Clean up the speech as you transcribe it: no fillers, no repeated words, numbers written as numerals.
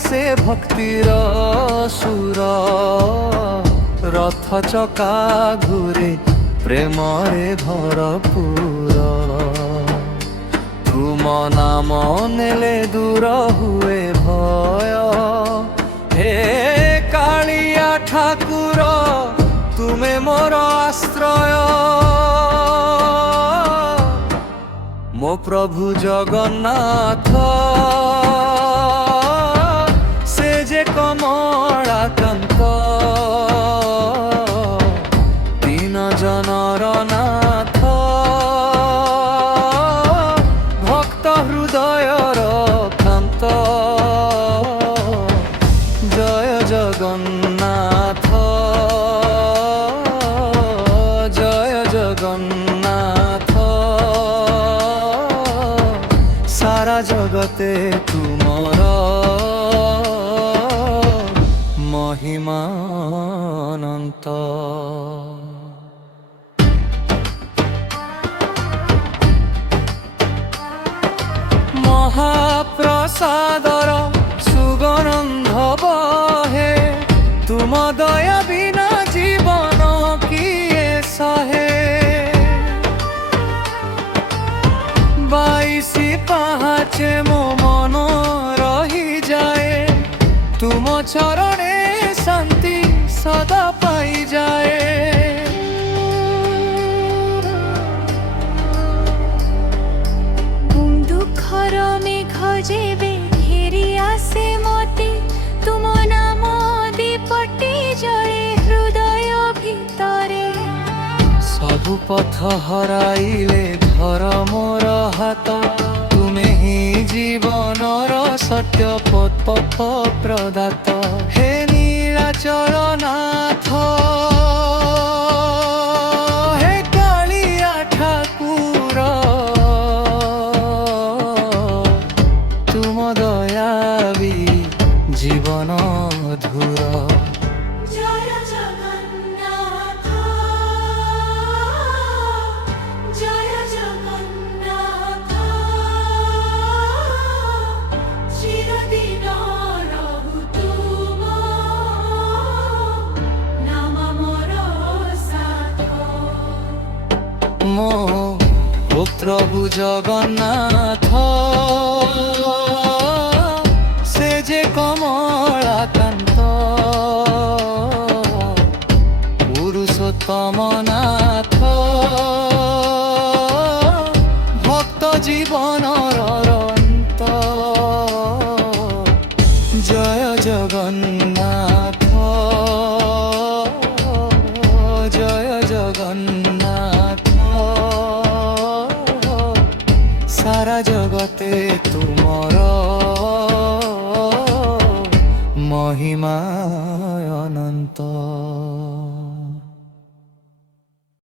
ସେ ଭକ୍ତିର ସୁର ରଥ ଚକା ଘୁରେ ପ୍ରେମରେ ଭରପୁର ତୁମ ନାମ ନେଲେ ଦୂର ହୁଏ ଭୟ ହେ କାଳିଆ ଠାକୁର ତୁମେ ମୋର ଆଶ୍ରୟ ମୋ ପ୍ରଭୁ ଜଗନ୍ନାଥ ସେ ଯେ କମଳାକାନ୍ତ ଦୀନ ଜନର ନାଥ ଭକ୍ତ ହୃଦୟର କାନ୍ତ ଜୟ ଜଗନ୍ନାଥ ଜୟ জগন্নাথ সারা জগতে তুমর মহিমানন্ত মহাপ্রসাদর সুগন্ধ বহে তুম দয়া বিনা জীবন কিয়ে সহে বাইশি পাহাচে মো মন রহি যায় তুম চরণে শান্তি সদা পাই যায় দুঃখর মেঘ যেবে ঘেরি আসে মতে তুম নাম দীপটি জলে হৃদয় ভিতরে सबु पथ हराइले धर मोर हाथ तुमे ही जीवनर सत्य पथ प्रदात हे नीलाचल नाथ हे कालिया ठाकुर तुम दया भी जीवन धुर জয় জগন্নাথ জয় জগন্নাথ চিরদিন রহু তুম নাম মোর সাথ মো ও প্রভু জগন্নাথ সে যে কমলাকান্ত পুরুষোত্তম নাথ ভক্ত জীবনর অন্ত জয় জগন্নাথ জয় জগন্নাথ সারা জগতে তুমর